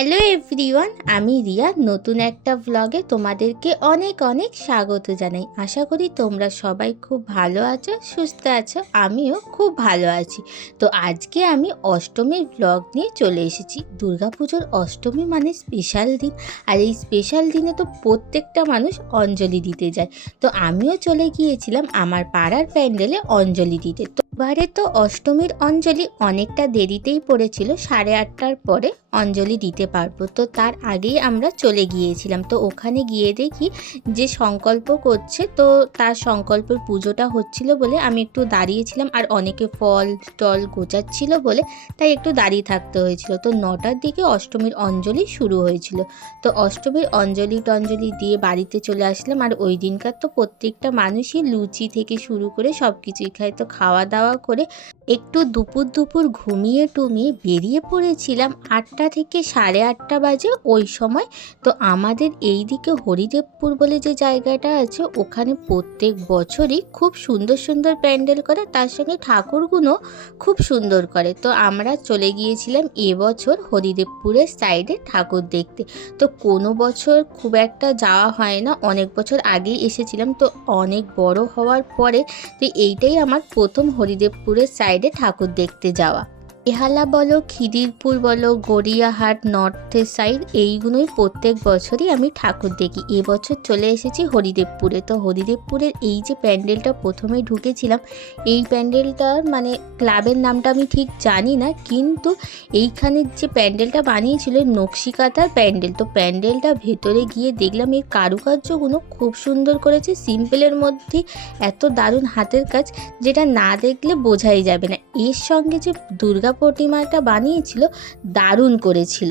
Hello everyone আমি রিয়া। নতুন একটা ভ্লগে তোমাদেরকে অনেক অনেক স্বাগত জানাই। আশা করি তোমরা সবাই খুব ভালো আছো, সুস্থ আছো, আমিও খুব ভালো আছি। তো আজকে আমি অষ্টমীর ভ্লগ নিয়ে চলে এসেছি। দুর্গাপুজোর অষ্টমী মানে স্পেশাল দিন। আর এই স্পেশাল দিনে তো প্রত্যেকটা মানুষ অঞ্জলি দিতে যায়। তো আমিও চলে গিয়েছিলাম আমার পাড়ার প্যান্ডেলে অঞ্জলি দিতে। তো এবারে তো অষ্টমীর অঞ্জলি অনেকটা দেরিতেই পড়েছিল, সাড়ে আটটার পরে অঞ্জলি দিতে পারব। তো তার আগেই আমরা চলে গিয়েছিলাম। তো ওখানে গিয়ে দেখি যে সংকল্প করছে, তো তার সংকল্পের পুজোটা হচ্ছিল বলে আমি একটু দাঁড়িয়েছিলাম আর অনেকে ফল টল গোচাচ্ছিল বলে তাই একটু দাঁড়িয়ে থাকতে হয়েছিল। তো নটার দিকে অষ্টমীর অঞ্জলি শুরু হয়েছিল। তো অষ্টমীর অঞ্জলি টঞ্জলি দিয়ে বাড়িতে চলে আসলাম আর ওই দিনকার তো প্রত্যেকটা মানুষই লুচি থেকে শুরু করে সব কিছুই খায়। তো খাওয়া দাওয়া করে একটু দুপুর দুপুর ঘুমিয়ে টুমিয়ে বেরিয়ে পড়েছিলাম আটটা থেকে সাড়ে আটটা বাজে ওই সময়। তো আমাদের এই দিকে হরিদেবপুর বলে যে জায়গাটা আছে, ওখানে প্রত্যেক বছরই খুব সুন্দর সুন্দর প্যান্ডেল করে, তার সঙ্গে ঠাকুরগুলো খুব সুন্দর করে। তো আমরা চলে গিয়েছিলাম এবছর হরিদেবপুরের সাইডে ঠাকুর দেখতে। তো কোনো বছর খুব একটা যাওয়া হয় না, অনেক বছর আগেই এসেছিলাম। তো অনেক বড় হওয়ার পরে তো এইটাই আমার প্রথম হরিদেবপুরের সাইডে ঠাকুর দেখতে যাওয়া। বেহালা বলো, খিদিরপুর বলো, গড়িয়াহাট নর্থের সাইড এইগুলোই প্রত্যেক বছরই আমি ঠাকুর দেখি। এবছর চলে এসেছি হরিদেবপুরে। তো হরিদেবপুরের এই যে প্যান্ডেলটা প্রথমে ঢুকেছিলাম, এই প্যান্ডেলটার মানে ক্লাবের নামটা আমি ঠিক জানি না, কিন্তু এইখানে যে প্যান্ডেলটা বানিয়েছিল নকশিকাতার প্যান্ডেল, তো প্যান্ডেলটা ভেতরে গিয়ে দেখলাম এর কারুকার্যগুলো খুব সুন্দর করেছে সিম্পলের মধ্যে এত দারুণ হাতের কাজ, যেটা না দেখলে বোঝাই যাবে না। এর সঙ্গে যে দুর্গা প্রতিমাটা বানিয়েছিল দারুণ করেছিল।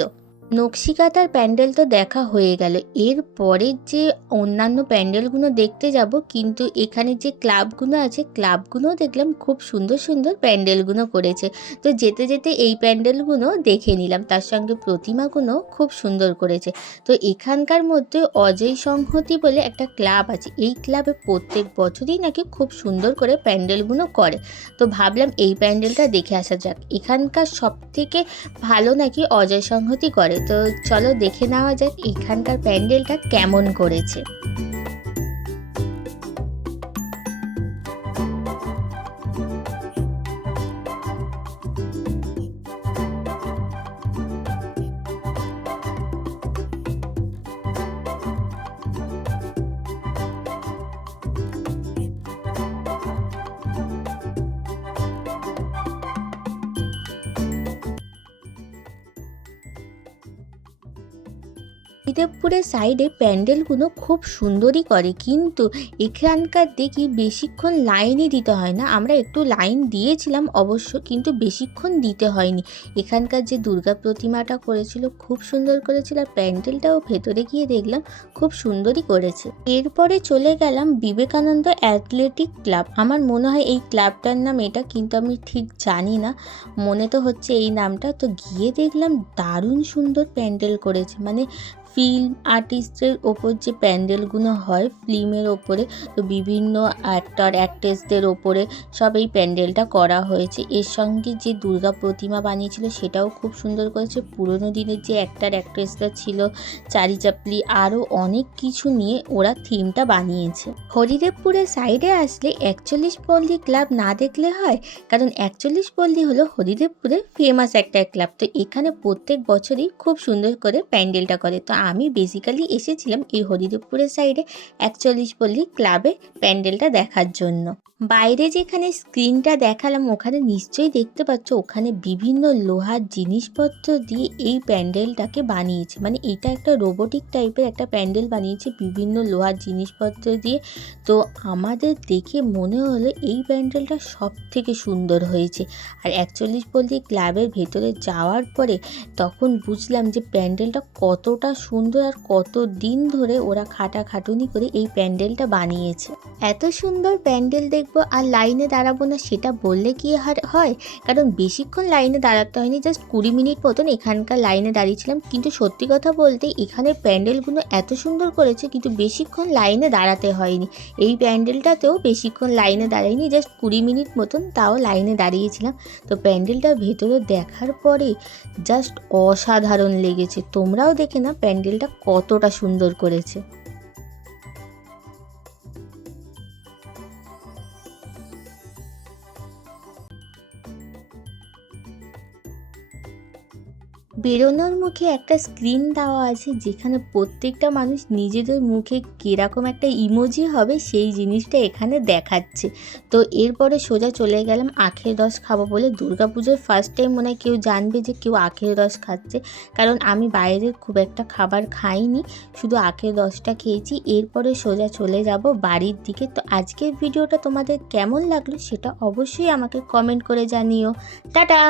নকশিকাতার প্যান্ডেল তো দেখা হয়ে গেল। এরপরে যে অন্যান্য প্যান্ডেলগুলো দেখতে যাব, কিন্তু এখানে যে ক্লাবগুলো আছে ক্লাবগুলো দেখলাম খুব সুন্দর সুন্দর প্যান্ডেলগুলো করেছে। তো যেতে যেতে এই প্যান্ডেলগুলো দেখে নিলাম। তার সঙ্গে প্রতিমাগুলো খুব সুন্দর করেছে। তো এখানকার মধ্যে অজয় সংহতি বলে একটা ক্লাব আছে। এই ক্লাবে প্রত্যেক বছরই নাকি খুব সুন্দর করে প্যান্ডেলগুলো করে। তো ভাবলাম এই প্যান্ডেলটা দেখে আসা যাক। এখানকার সব থেকে ভালো নাকি অজয় সংহতি করে? তো চলো দেখে নেওয়া যাক এখানকার প্যান্ডেলটা কেমন করেছে। হরিদেবপুরের সাইডে প্যান্ডেলগুলো খুব সুন্দরই করে, কিন্তু এখানকার দেখি বেশিক্ষণ লাইনই দিতে হয় না। আমরা একটু লাইন দিয়েছিলাম অবশ্য, কিন্তু বেশিক্ষণ দিতে হয়নি। এখানকার যে দুর্গা প্রতিমাটা করেছিল, খুব সুন্দর করেছিল, আর প্যান্ডেলটাও ভেতরে গিয়ে দেখলাম খুব সুন্দরই করেছে। এরপরে চলে গেলাম বিবেকানন্দ অ্যাথলেটিক ক্লাব। আমার মনে হয় এই ক্লাবটার নাম এটা, কিন্তু আমি ঠিক জানি না। মনে তো হচ্ছে এই নামটা। তো গিয়ে দেখলাম দারুণ সুন্দর প্যান্ডেল করেছে। মানে ফিল্ম আর্টিস্টের ওপর যে প্যান্ডেলগুলো হয়, ফিল্মের ওপরে, তো বিভিন্ন অ্যাক্টর অ্যাক্ট্রেসদের ওপরে সব এই প্যান্ডেলটা করা হয়েছে। এর সঙ্গে যে দুর্গা প্রতিমা বানিয়েছিল, সেটাও খুব সুন্দর করেছে। পুরোনো দিনের যে অ্যাক্টর অ্যাক্ট্রেসরা ছিল, চারি চাপলি, আরও অনেক কিছু নিয়ে ওরা থিমটা বানিয়েছে। হরিদেবপুরের সাইডে আসলে একচল্লিশ পল্লী ক্লাব না দেখলে হয়, কারণ একচল্লিশ পল্লী হলো হরিদেবপুরের ফেমাস একটা ক্লাব। তো এখানে প্রত্যেক বছরই খুব সুন্দর করে প্যান্ডেলটা করে। তো আমি বেসিক্যালি এসেছিলাম এই হরিদেবপুরের সাইডে একচল্লিশ পল্লী ক্লাবে প্যান্ডেলটা দেখার জন্য। বাইরে যেখানে স্ক্রিনটা দেখালাম, ওখানে নিশ্চয়ই দেখতে পাচ্ছ ওখানে বিভিন্ন লোহার জিনিসপত্র দিয়ে এই প্যান্ডেলটাকে বানিয়েছে। মানে এটা একটা রোবোটিক টাইপের একটা প্যান্ডেল বানিয়েছে বিভিন্ন লোহার জিনিসপত্র দিয়ে। তো আমাদের দেখে মনে হলো এই প্যান্ডেলটা সব থেকে সুন্দর হয়েছে। আর একচল্লিশ পল্লী ক্লাবের ভেতরে যাওয়ার পরে তখন বুঝলাম যে প্যান্ডেলটা কতটা সুন্দর আর কত দিন ধরে ওরা খাটাখাটুনি করে এই প্যান্ডেলটা বানিয়েছে। এত সুন্দর প্যান্ডেল দেখব আর লাইনে দাঁড়াবো না সেটা বললে কি আর হয়? কারণ বেশিক্ষণ লাইনে দাঁড়াতে হয়নি জাস্ট কুড়ি মিনিট মতন এখানকার লাইনে দাঁড়িয়েছিলাম। কিন্তু সত্যি কথা বলতে এখানের প্যান্ডেলগুলো এত সুন্দর করেছে, কিন্তু বেশিক্ষণ লাইনে দাঁড়াতে হয়নি। এই প্যান্ডেলটাতেও বেশিক্ষণ লাইনে দাঁড়াইনি জাস্ট কুড়ি মিনিট মতন তাও লাইনে দাঁড়িয়েছিলাম। তো প্যান্ডেলটা ভেতরে দেখার পরে জাস্ট অসাধারণ লেগেছে। তোমরাও দেখে না প্যান্ডেলটা কতটা সুন্দর করেছে। বেরোনোর মুখে একটা স্ক্রিন দেওয়া আছে যেখানে প্রত্যেকটা মানুষ নিজেদের মুখে কীরকম একটা ইমোজি হবে সেই জিনিসটা এখানে দেখাচ্ছে। তো এরপরে সোজা চলে গেলাম আখের রস খাব বলে। দুর্গাপুজোর ফার্স্ট টাইম মনে হয় কেউ জানবে যে কেউ আখের রস খাচ্ছে। কারণ আমি বাইরের খুব একটা খাবার খাইনি, শুধু আখের রসটা খেয়েছি। এরপরে সোজা চলে যাব বাড়ির দিকে। তো আজকের ভিডিওটা তোমাদের কেমন লাগল সেটা অবশ্যই আমাকে কমেন্ট করে জানিও। টাটা!